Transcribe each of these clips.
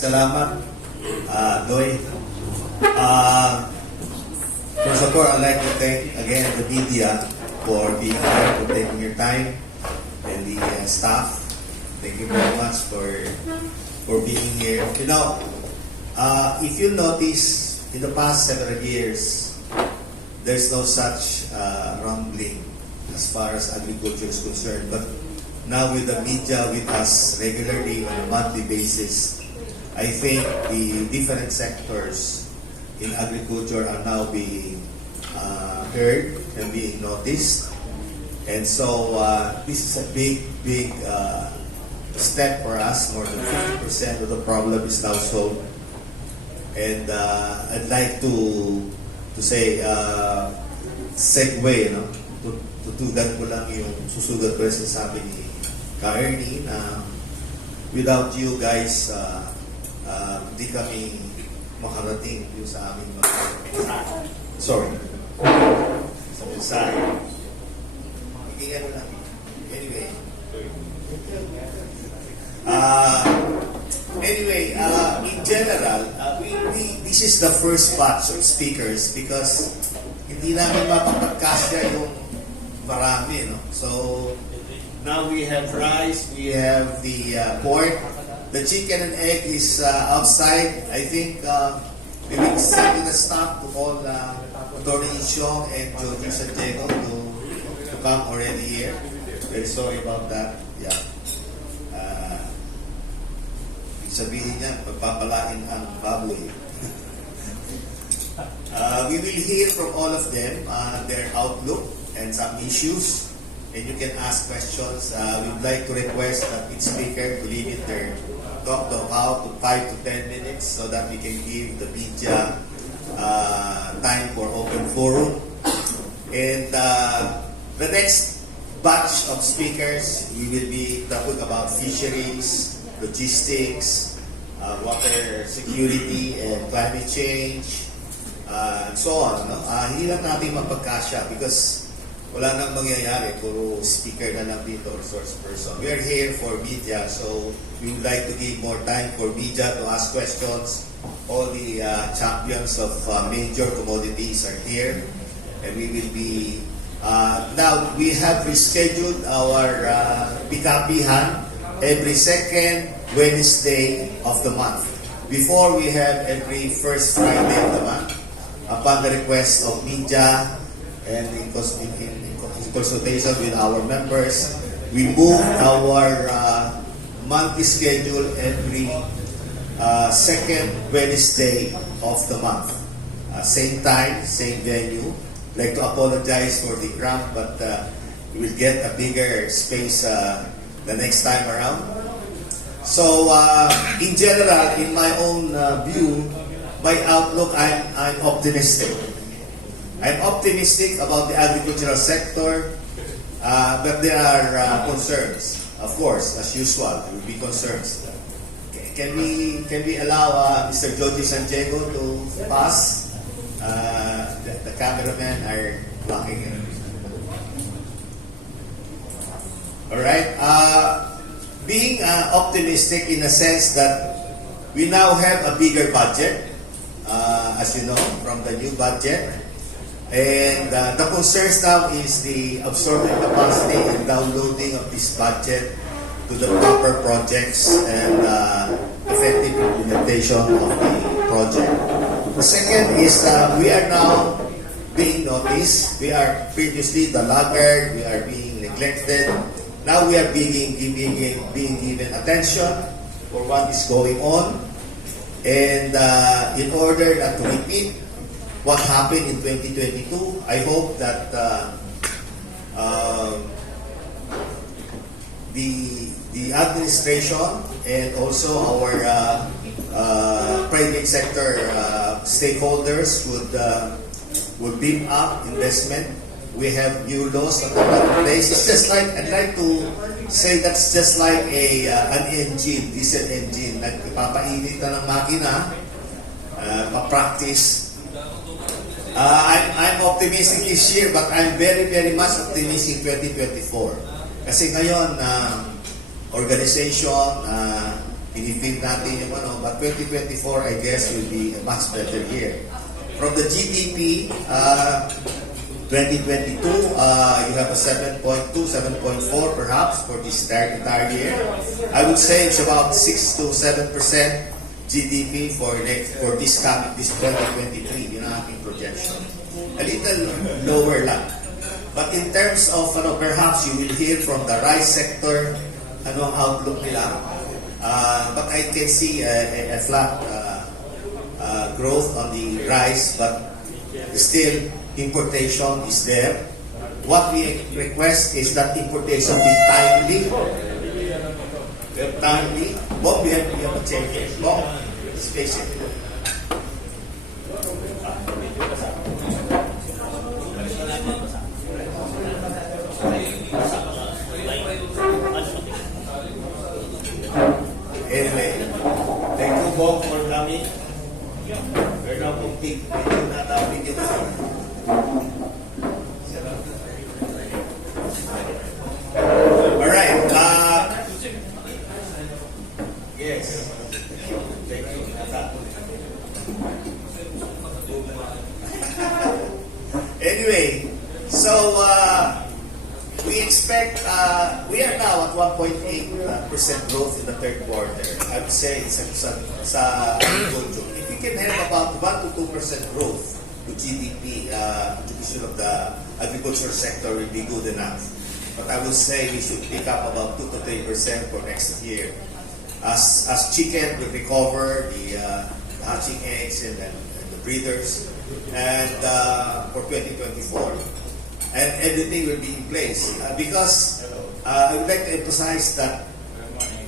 Salamat, Doy. First of all, I'd like to thank again the media for being here, for taking your time, and the staff. Thank you very much for being here. You know, if you notice, in the past several years, there's no such rumbling as far as agriculture is concerned. But now with the media with us regularly on a monthly basis, I think the different sectors in agriculture are now being heard and being noticed. And so this is a big step for us. More than 50% of the problem is now solved. And I'd like to say, segue, no? Tutugan ko lang yung susugat ko sa sabi ni Ka-Ernie na without you guys, hindi kami makarating yung sa aming sorry. Sorry. Ano lang. Anyway. In general, this is the first batch of speakers because hindi namin mapapagkasya yung marami, no? So, now we have rice, we have the pork, the chicken and egg is outside. I think we will send the staff to all Attorney Isyong and Joji Santiago to come already here. Very sorry about that. Yeah. Sabihin niya, pagpapalain ang baboy. We will hear from all of them, their outlook and some issues, and you can ask questions. We'd like to request that each speaker to limit their talk to 5 to 10 minutes so that we can give the media time for open forum. And the next batch of speakers, we will be talking about fisheries, logistics, water security, and climate change, and so on. No? Hindi lang natin mapagkasya because wala nang mangyayari, puro speaker na lang dito or source person. We are here for media, so we would like to give more time for media to ask questions. All the champions of major commodities are here, and we will be now we have rescheduled our PCAFI-Han every second Wednesday of the month. Before, we have every first Friday of the month. Upon the request of media and in consultation with our members, we moved our monthly schedule every second Wednesday of the month. Same time, same venue. I'd like to apologize for the ground, but we will get a bigger space the next time around. So, in general, in my own view, my outlook, I'm optimistic. I'm optimistic about the agricultural sector, but there are concerns. Of course, as usual, there will be concerns. Can we allow Mr. Joji Santiago to pass? The cameramen are blocking it. All right. Being optimistic in a sense that we now have a bigger budget, as you know, from the new budget. And the concerns now is the absorbing capacity and downloading of this budget to the proper projects and effective implementation of the project. The second is we are now being noticed. We are previously the laggard, we are being neglected. Now we are being given attention for what is going on. And in order to repeat what happened in 2022, I hope that the administration and also our private sector stakeholders would beef up investment. We have new laws that are in place. It's just like, I'd like to say that's just like an engine, diesel engine. Nagpapainit na ng makina, pa-practice. I'm optimistic this year, but I'm very much optimistic 2024. Kasi ngayon, organization, Pinipin natin yung ano, but 2024, I guess, will be a much better year. From the GDP, 2022, you have a 7.2, 7.4 perhaps for this entire year. I would say it's about 6 to 7% GDP for this 2023, yun ang aking projection. A little lower lang. But in terms of, perhaps you will hear from the rice sector, ano ang outlook nila. But I can see a flat growth on the rice, but still importation is there. What we request is that importation be timely. Bob, we have a change. Bob, space it. Anyway, thank you Bob for coming. We're now complete. Medyo natawid yung alright. Yes. Thank you. Anyway, so we expect, we are now at 1.8% growth in the third quarter. I would say sa agriculture. If we can have about 1 to 2% growth to GDP, contribution of the agriculture sector will be good enough. But I would say we should pick up about 2 to 3% for next year. As chicken will recover, the hatching eggs and the breeders, and for 2024. And everything will be in place. Because I would like to emphasize that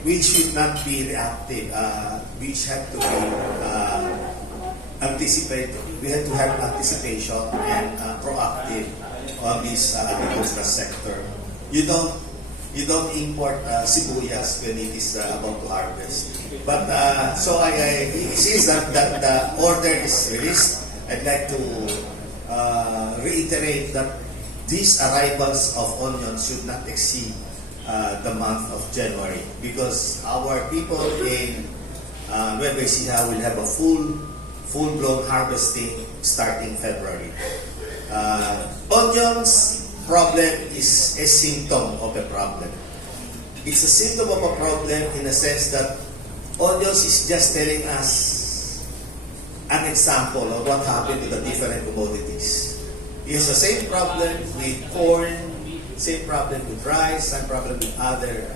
we should not be reactive. We have to be anticipate. We have to have anticipation and proactive on this agricultural sector. You don't import sibuyas when it is about to harvest. But so since that the order is released, I'd like to reiterate that these arrivals of onions should not exceed the month of January, because our people in Nueva Ecija will have a full-blown harvesting starting February. Onions problem is a symptom of a problem. It's a symptom of a problem in the sense that onions is just telling us an example of what happened to the different commodities. It's the same problem with corn, same problem with rice, same problem with other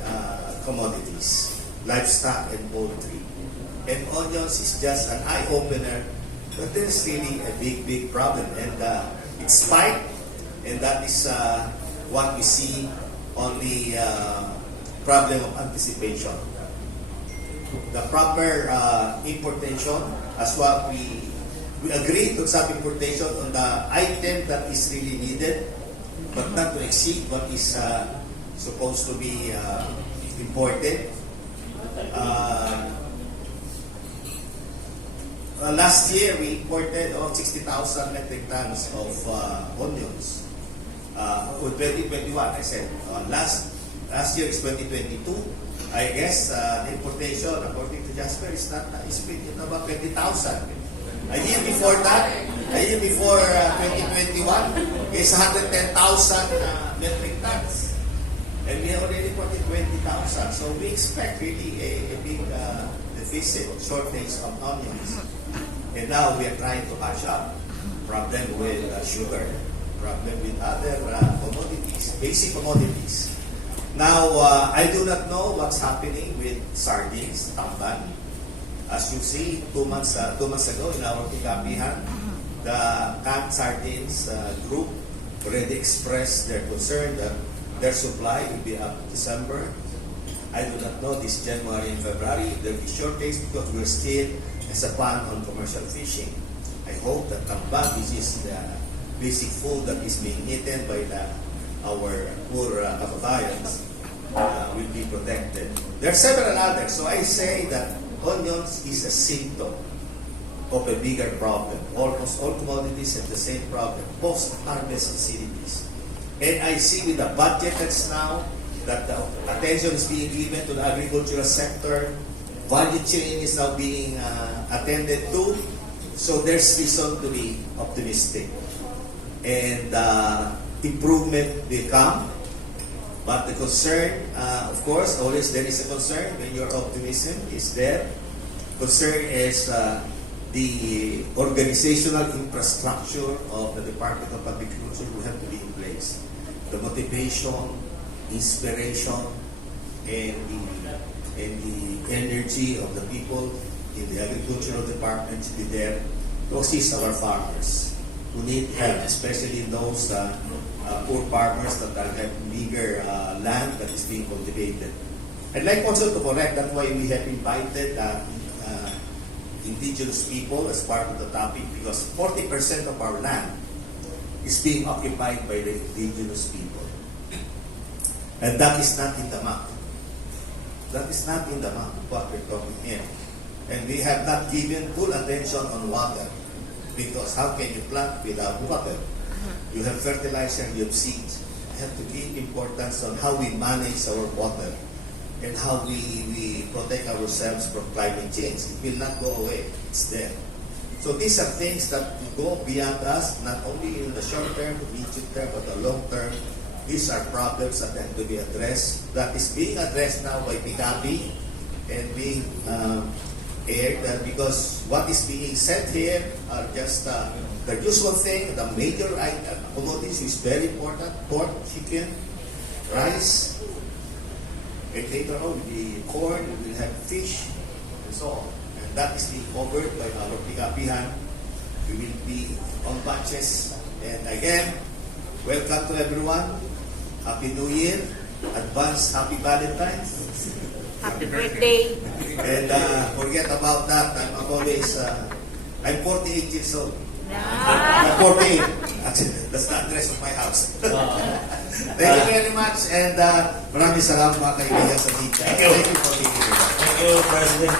commodities, livestock and poultry. And onions is just an eye-opener, but there's really a big problem. And it's spiked, and that is what we see on the problem of anticipation. The proper importation, as what we agreed on some importation on the item that is really needed, but not to exceed what is supposed to be imported. Last year, we imported 60,000 metric tons of onions. With 2021, I said. Last year is 2022. I guess the importation, according to Jasper, is about 20,000. A year before that, 2021, is 110,000 metric tons. And we have already imported 20,000. So we expect really a big deficit, shortage of onions. And now we are trying to catch up. Problem with sugar, problem with other commodities, basic commodities. Now, I do not know what's happening with sardines, tamban. As you see, 2 months ago in our PCAFI-Han, the canned sardines group already expressed their concern that their supply will be up to December. I do not know this January and February if there will be shortage because we're still as a ban on commercial fishing. I hope that tamban, which is the basic food that is being eaten by our poor kababayans, will be protected. There are several others, so I say that onions is a symptom of a bigger problem. Almost all commodities have the same problem, post-harvest facilities. And I see with the budget that's now, that the attention is being given to the agricultural sector, value chain is now being attended to. So there's reason to be optimistic. And improvement will come. But the concern, of course, always there is a concern when your optimism is there. Concern is the organizational infrastructure of the Department of Agriculture will have to be in place. The motivation, inspiration, and the energy of the people in the agricultural department to be there to assist our farmers who need help, especially those poor farmers that have meager land that is being cultivated. I'd like also to correct, that's why we have invited indigenous people as part of the topic, because 40% of our land is being occupied by the indigenous people. And that is not in the map. That is not in the map what we're talking here. And we have not given full attention on water, because how can you plant without water? You have fertilizer, you have seeds. You have to give importance on how we manage our water and how we protect ourselves from climate change. It will not go away. It's there. So these are things that go beyond us, not only in the short term, medium term, but the long term. These are problems that have to be addressed. That is being addressed now by PCAFI and being aired, because what is being said here are just the usual thing. The major commodities is very important: pork, chicken, rice, and later on the corn. We will have fish and so on. And that is being covered by our Pagkain. We will be on batches. And again, welcome to everyone. Happy New Year. Advance Happy Valentine's. Happy birthday. And forget about that. I'm always, I'm 48 years old. I'm 48. Actually, that's the address of my house. Thank you very much. And maraming salamat mga kaibigan sa media. Thank you for being here. Thank you, President.